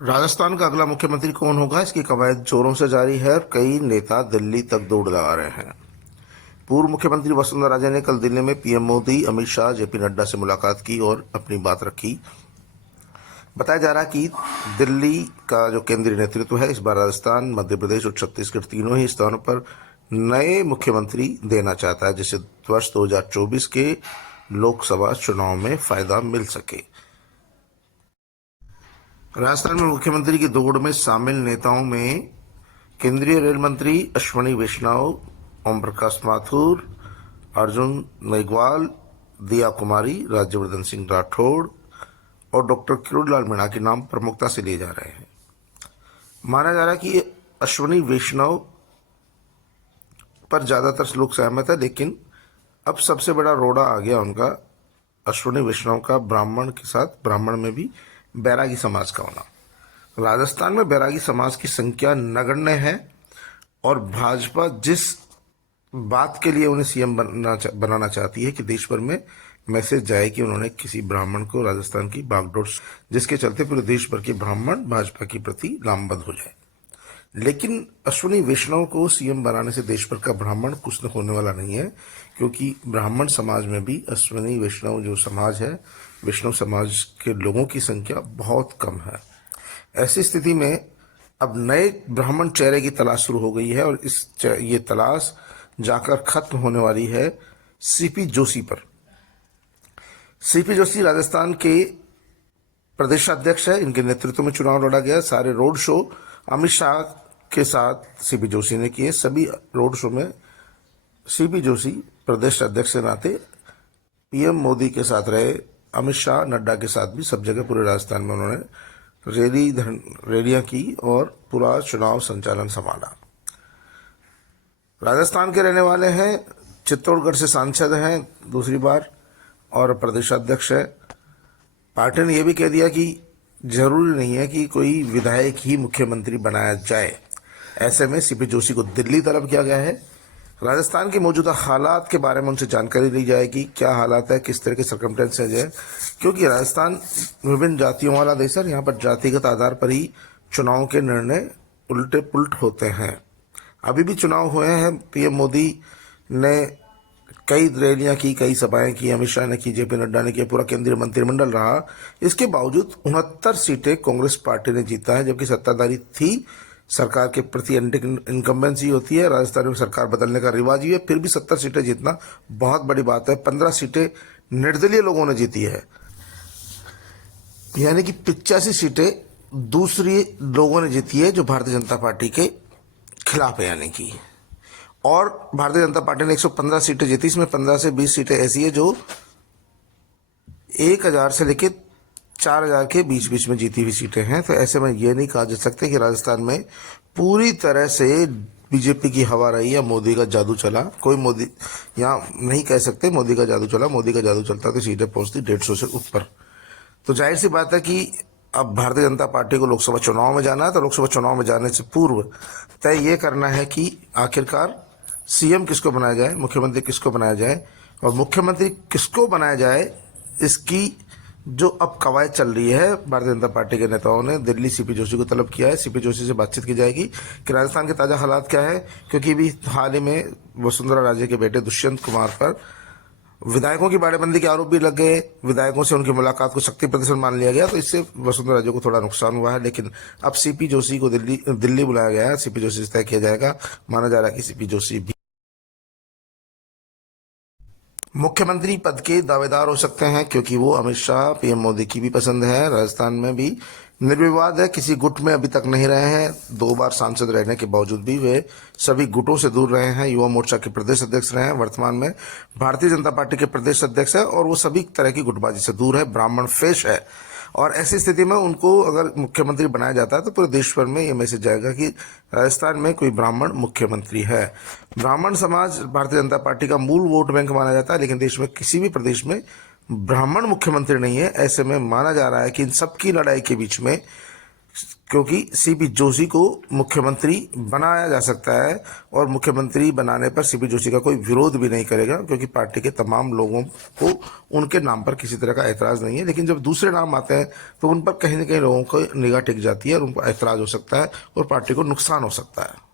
राजस्थान का अगला मुख्यमंत्री कौन होगा, इसकी कवायद जोरों से जारी है और कई नेता दिल्ली तक दौड़ लगा रहे हैं। पूर्व मुख्यमंत्री वसुंधरा राजे ने कल दिल्ली में पीएम मोदी, अमित शाह, जेपी नड्डा से मुलाकात की और अपनी बात रखी। बताया जा रहा है कि दिल्ली का जो केंद्रीय नेतृत्व है इस बार राजस्थान, मध्य प्रदेश और छत्तीसगढ़ तीनों ही स्थानों पर नए मुख्यमंत्री देना चाहता है, जिससे वर्ष 2024 के लोकसभा चुनाव में फायदा मिल सके। राजस्थान में मुख्यमंत्री की दौड़ में शामिल नेताओं में केंद्रीय रेल मंत्री अश्विनी वैष्णव, ओम प्रकाश माथुर, अर्जुन मेघवाल, दिया कुमारी, राज्यवर्धन सिंह राठौड़ और डॉक्टर किरोड़ीलाल मीणा के नाम प्रमुखता से लिए जा रहे हैं। माना जा रहा है कि अश्विनी वैष्णव पर ज्यादातर लोग सहमत है, लेकिन अब सबसे बड़ा रोड़ा आ गया उनका अश्विनी वैष्णव का ब्राह्मण के साथ, ब्राह्मण में भी बैरागी समाज का होना। राजस्थान में बैरागी समाज की संख्या नगण्य है और भाजपा जिस बात के लिए उन्हें सीएम बनाना चाहती है कि देश भर में मैसेज जाए कि उन्होंने किसी ब्राह्मण को राजस्थान की बागडोर, जिसके चलते पूरे देश भर के ब्राह्मण भाजपा के प्रति लामबंद हो जाए। लेकिन अश्विनी वैष्णव को सीएम बनाने से देश भर का ब्राह्मण कुछ न होने वाला नहीं है, क्योंकि ब्राह्मण समाज में भी अश्विनी वैष्णव जो समाज है, वैष्णव समाज के लोगों की संख्या बहुत कम है। ऐसी स्थिति में अब नए ब्राह्मण चेहरे की तलाश शुरू हो गई है और ये तलाश जाकर खत्म होने वाली है सीपी जोशी पर। सीपी जोशी राजस्थान के प्रदेशाध्यक्ष है, इनके नेतृत्व में चुनाव लड़ा गया। सारे रोड शो अमित शाह के साथ सीपी जोशी ने किए। सभी रोड शो में सीपी जोशी प्रदेश अध्यक्ष के नाते पीएम मोदी के साथ रहे। अमित शाह, नड्डा के साथ भी सब जगह पूरे राजस्थान में उन्होंने रैलियां की और पूरा चुनाव संचालन संभाला। राजस्थान के रहने वाले हैं, चित्तौड़गढ़ से सांसद हैं दूसरी बार और प्रदेशाध्यक्ष है। पार्टी ने यह भी कह दिया कि जरूरी नहीं है कि कोई विधायक ही मुख्यमंत्री बनाया जाए। ऐसे में सीपी जोशी को दिल्ली तलब किया गया है। राजस्थान के मौजूदा हालात के बारे में उनसे जानकारी ली जाएगी, क्या हालात है, किस तरह के सर्कमस्टेंसेज है, क्योंकि राजस्थान विभिन्न जातियों वाला देश है। यहाँ पर जातिगत आधार पर ही चुनाव के निर्णय उल्टे पुल्ट होते हैं। अभी भी चुनाव हुए हैं, पीएम मोदी ने कई रैलियां की, कई सभाएं की, अमित शाह ने की, जेपी नड्डा ने किया, पूरा केंद्रीय मंत्रिमंडल रहा। इसके बावजूद 69 सीटें कांग्रेस पार्टी ने जीता है, जबकि सत्ताधारी थी। सरकार के प्रति इनकम्बेंसी होती है, राजस्थान में सरकार बदलने का रिवाज ही है, फिर भी 70 सीटें जीतना बहुत बड़ी बात है। 15 सीटें निर्दलीय लोगों ने जीती है, यानी कि 85 सीटें दूसरी लोगों ने जीती है जो भारतीय जनता पार्टी के खिलाफ है, यानी कि। और भारतीय जनता पार्टी ने 115 सीटें जीती, इसमें 15 से 20 सीटें ऐसी है जो 1000 से लेकर 4000 के बीच बीच में जीती हुई सीटें हैं। तो ऐसे में ये नहीं कहा जा सकता कि राजस्थान में पूरी तरह से बीजेपी की हवा रही या मोदी का जादू चला। कोई मोदी यहाँ नहीं कह सकते मोदी का जादू चला। मोदी का जादू चलता तो सीटें पहुंचती 150 से ऊपर। तो जाहिर सी बात है कि अब भारतीय जनता पार्टी को लोकसभा चुनाव में जाना है, तो लोकसभा चुनाव में जाने से पूर्व तय ये करना है कि आखिरकार सीएम किसको बनाया जाए, मुख्यमंत्री किसको बनाया जाए, और मुख्यमंत्री किसको बनाया जाए इसकी जो अब कवायद चल रही है। भारतीय जनता पार्टी के नेताओं ने दिल्ली सीपी जोशी को तलब किया है। सीपी जोशी से बातचीत की जाएगी कि राजस्थान के ताजा हालात क्या है, क्योंकि भी हाल ही में वसुंधरा राजे के बेटे दुष्यंत कुमार पर विधायकों की बाड़ेबंदी के आरोप भी लग गए। विधायकों से उनकी मुलाकात को शक्ति प्रदर्शन मान लिया गया, तो इससे वसुंधरा राजे को थोड़ा नुकसान हुआ है। लेकिन अब सीपी जोशी को दिल्ली बुलाया गया है, सीपी जोशी से तय किया जाएगा। माना जा रहा है कि सीपी जोशी भी मुख्यमंत्री पद के दावेदार हो सकते हैं, क्योंकि वो अमित शाह, पीएम मोदी की भी पसंद है। राजस्थान में भी निर्विवाद है, किसी गुट में अभी तक नहीं रहे हैं। 2 बार सांसद रहने के बावजूद भी वे सभी गुटों से दूर रहे हैं। युवा मोर्चा के प्रदेश अध्यक्ष रहे हैं, वर्तमान में भारतीय जनता पार्टी के प्रदेश अध्यक्ष है और वो सभी तरह की गुटबाजी से दूर है, ब्राह्मण फेश है। और ऐसी स्थिति में उनको अगर मुख्यमंत्री बनाया जाता है तो पूरे देश भर में ये मैसेज जाएगा कि राजस्थान में कोई ब्राह्मण मुख्यमंत्री है। ब्राह्मण समाज भारतीय जनता पार्टी का मूल वोट बैंक माना जाता है, लेकिन देश में किसी भी प्रदेश में ब्राह्मण मुख्यमंत्री नहीं है। ऐसे में माना जा रहा है कि इन सबकी लड़ाई के बीच में क्योंकि सीपी जोशी को मुख्यमंत्री बनाया जा सकता है और मुख्यमंत्री बनाने पर सीपी जोशी का कोई विरोध भी नहीं करेगा, क्योंकि पार्टी के तमाम लोगों को उनके नाम पर किसी तरह का ऐतराज नहीं है। लेकिन जब दूसरे नाम आते हैं तो उन पर कहीं ना कहीं लोगों को निगाह टिक जाती है और उन पर ऐतराज हो सकता है और पार्टी को नुकसान हो सकता है।